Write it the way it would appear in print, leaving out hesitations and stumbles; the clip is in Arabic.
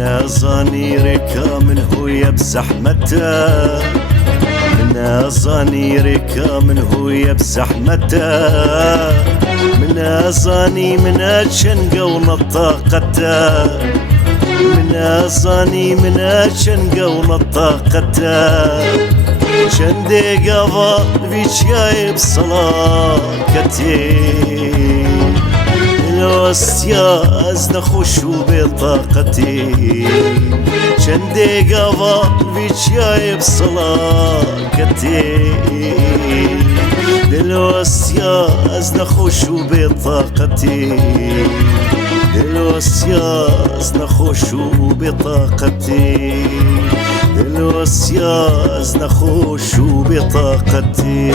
من ظنيرك من هو بزحمته، من ظنيرك من هو بزحمته، من ظني من شنقة ونطاقته، من ظني من شنقة ونطاقته، شندي قضى بيش جايب صلاكتي الوسياز نخش بطاقتي، شندي قضى بيش جايب صلاكتي الوسياز نخش بطاقتي، الوسياز نخش بطاقتي، الوسياز نخش بطاقتي.